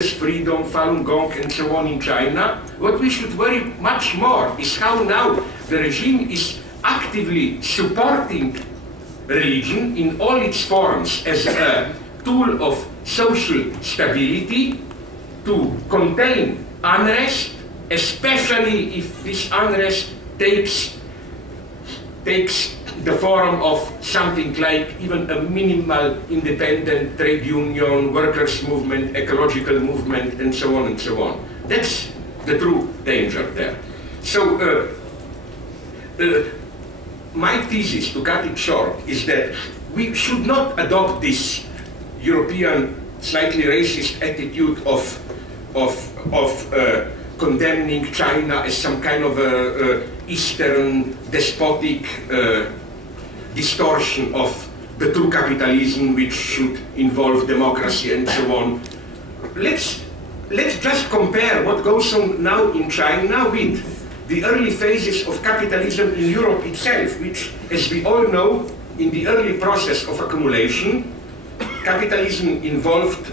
freedom, Falun Gong, and so on in China. What we should worry much more is how now the regime is actively supporting religion in all its forms as a tool of social stability to contain unrest, especially if this unrest takes the form of something like even a minimal independent trade union, workers' movement, ecological movement, and so on and so on. That's the true danger there. So my thesis, to cut it short, is that we should not adopt this European slightly racist attitude of condemning China as some kind of Eastern despotic distortion of the true capitalism, which should involve democracy and so on. Let's just compare what goes on now in China with the early phases of capitalism in Europe itself, which, as we all know, in the early process of accumulation, capitalism involved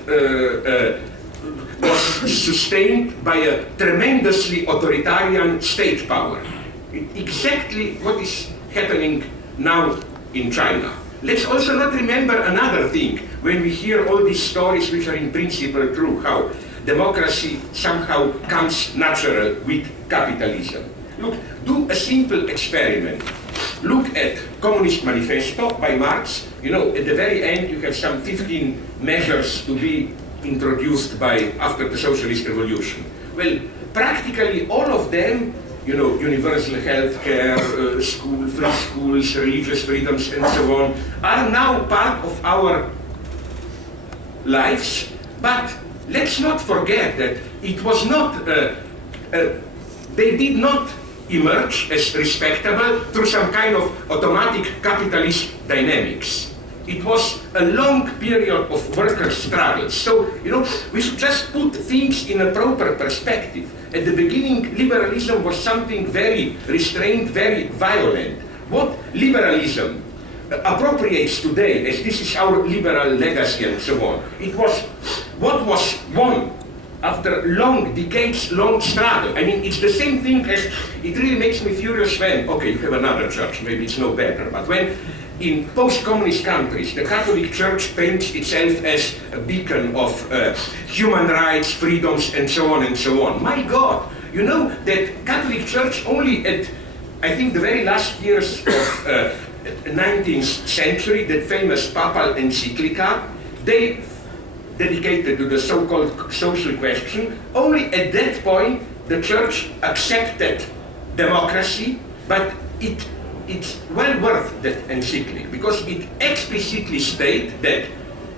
was sustained by a tremendously authoritarian state power. Exactly what is happening now in China. Let's also not remember another thing when we hear all these stories which are in principle true, how democracy somehow comes natural with capitalism. Look, do a simple experiment. Look at Communist Manifesto by Marx. You know, at the very end you have some 15 measures to be introduced after the socialist revolution. Well, practically all of them, you know, universal health care, free schools, religious freedoms, and so on, are now part of our lives. But let's not forget that it was not, they did not emerge as respectable through some kind of automatic capitalist dynamics. It was a long period of worker struggle. So, you know, we should just put things in a proper perspective. At the beginning, liberalism was something very restrained, very violent. What liberalism appropriates today, as this is our liberal legacy and so on, it was what was won after long, decades-long struggle. I mean, it's the same thing as, it really makes me furious when, okay, you have another church, maybe it's no better, but when in post-communist countries, the Catholic Church paints itself as a beacon of human rights, freedoms, and so on and so on. My God, you know that Catholic Church only at, I think, the very last years of 19th century, that famous papal encyclica, they dedicated to the so-called social question, only at that point the Church accepted democracy, but it's well worth that encyclic, because it explicitly states that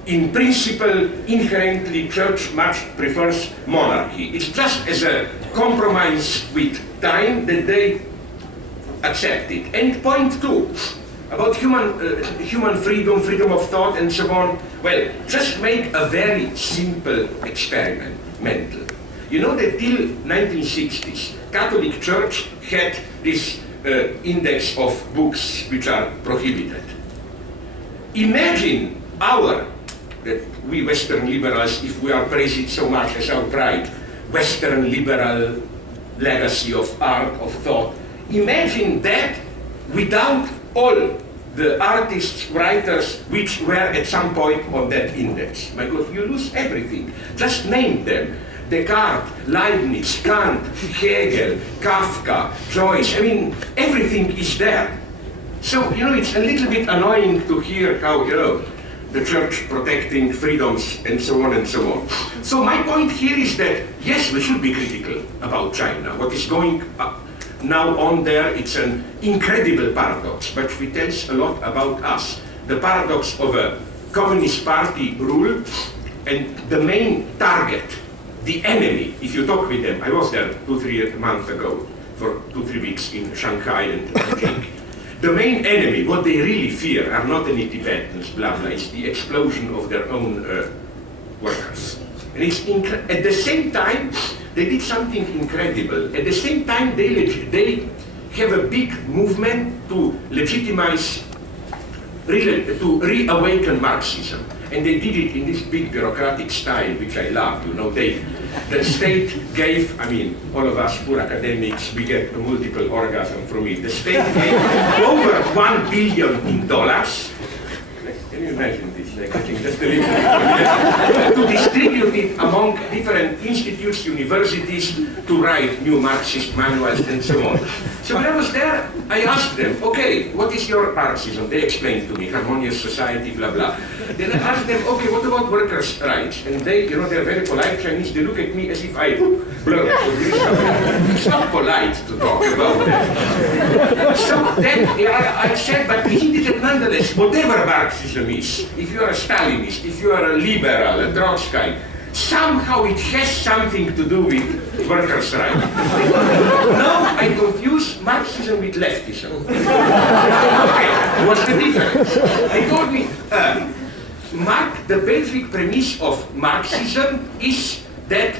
in principle, inherently, Church much prefers monarchy. It's just as a compromise with time that they accept it. And point two, about human freedom, freedom of thought, and so on. Well, just make a very simple experiment, mental. You know that till 1960s, Catholic Church had this index of books which are prohibited. Imagine that we Western liberals, if we are praised so much as our pride, Western liberal legacy of art, of thought. Imagine that without all the artists, writers, which were at some point on that index. My God, you lose everything. Just name them. Descartes, Leibniz, Kant, Hegel, Kafka, Joyce. I mean, everything is there. So, you know, it's a little bit annoying to hear how, you know, the Church protecting freedoms and so on and so on. So my point here is that, yes, we should be critical about China. What is going now on there, it's an incredible paradox, but it tells a lot about us. The paradox of a communist party rule, and the main target, the enemy, if you talk with them, I was there 2-3 months ago for 2-3 weeks in Shanghai and Beijing. The main enemy, what they really fear, are not any Tibetans, blah blah, it's the explosion of their own workers. And it's at the same time, they did something incredible. At the same time, they have a big movement to legitimize, to reawaken Marxism. And they did it in this big bureaucratic style, which I love. You know, the state gave, I mean, all of us poor academics, we get a multiple orgasm from it. The state gave over $1 billion in dollars. Can you imagine this? Like, I think that's the limit. To distribute it among different institutes, universities, to write new Marxist manuals and so on. So when I was there, I asked them, okay, what is your Marxism? They explained to me, harmonious society, blah, blah. Then I asked them, okay, what about workers' rights? And they, you know, they're very polite Chinese, they look at me as if I blur. It's not polite to talk about that. So then I said, but isn't it nonetheless, whatever Marxism is, if you are a Stalinist, if you are a liberal, a Trotskyite, somehow it has something to do with workers' rights. Now I confuse Marxism with leftism. Okay, what's the difference? They told me, the basic premise of Marxism is that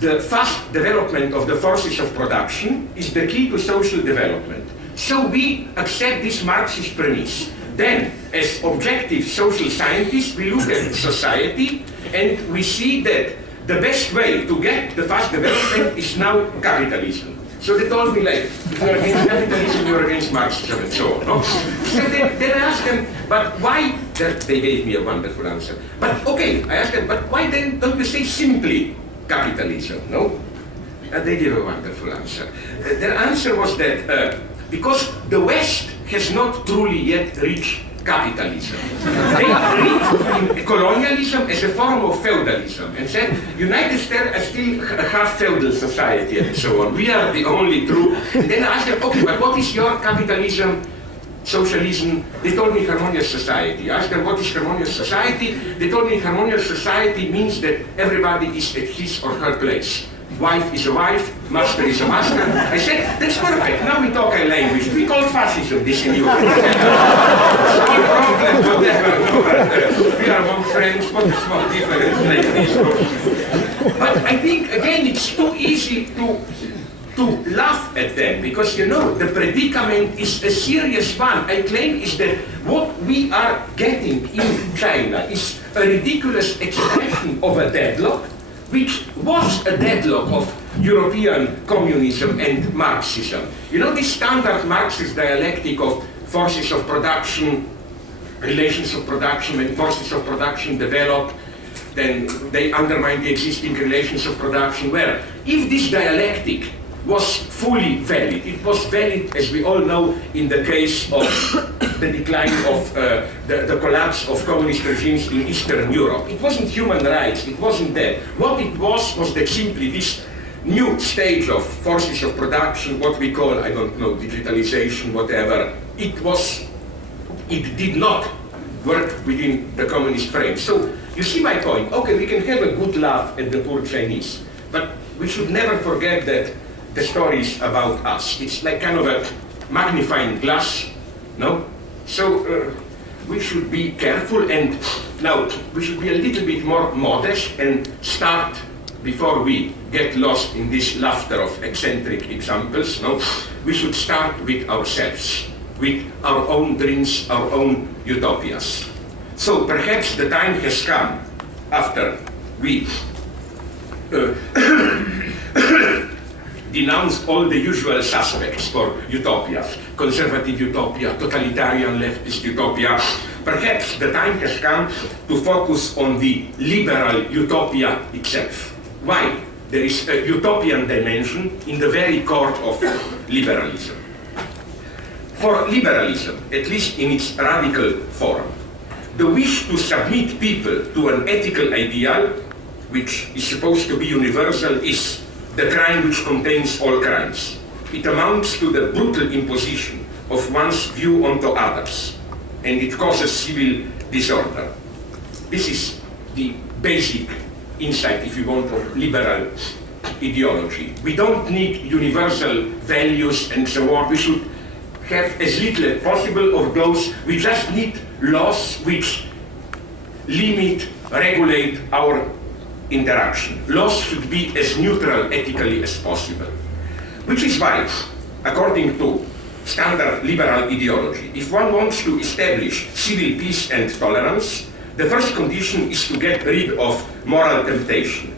the fast development of the forces of production is the key to social development. So we accept this Marxist premise. Then, as objective social scientists, we look at society and we see that the best way to get the fast development is now capitalism. So they told me, like, if you're against capitalism, you're against Marxism and so on. No? So then I asked them, but why? They gave me a wonderful answer. But okay, I asked them, but why then don't you say simply capitalism? No? And they gave a wonderful answer. Their answer was that because the West has not truly yet reached capitalism. They reached colonialism as a form of feudalism and said, United States are still a half-feudal society and so on. We are the only true. And then I asked them, okay, but what is your capitalism, socialism? They told me harmonious society. I asked them, what is harmonious society? They told me harmonious society means that everybody is at his or her place. Wife is a wife, master is a master. I said, that's perfect. Now we talk a language. We call fascism this in Europe. Small problem, whatever. We are among friends, what a small difference like this. But I think, again, it's too easy to laugh at them because, you know, the predicament is a serious one. I claim is that what we are getting in China is a ridiculous expression of a deadlock, which was a deadlock of European communism and Marxism. You know, this standard Marxist dialectic of forces of production, relations of production, and forces of production develop, then they undermine the existing relations of production, where if this dialectic was fully valid, it was valid, as we all know, in the case of the decline of the collapse of communist regimes in Eastern Europe. It wasn't human rights, it wasn't that. What it was that simply this new stage of forces of production, what we call, I don't know, digitalization, whatever, it did not work within the communist frame. So, you see my point. Okay, we can have a good laugh at the poor Chinese, but we should never forget that the story is about us. It's like kind of a magnifying glass, no? So we should be careful, and now we should be a little bit more modest and start, before we get lost in this laughter of eccentric examples, no? We should start with ourselves, with our own dreams, our own utopias. So perhaps the time has come, after we denounced all the usual suspects for utopias, conservative utopia, totalitarian leftist utopia. Perhaps the time has come to focus on the liberal utopia itself. Why? There is a utopian dimension in the very core of liberalism. For liberalism, at least in its radical form, the wish to submit people to an ethical ideal, which is supposed to be universal, is the crime which contains all crimes. It amounts to the brutal imposition of one's view onto others, and it causes civil disorder. This is the basic insight, if you want, of liberal ideology. We don't need universal values and so on. We should have as little as possible of those. We just need laws which limit, regulate our interaction. Laws should be as neutral ethically as possible. Which is why, according to standard liberal ideology, if one wants to establish civil peace and tolerance, the first condition is to get rid of moral temptation.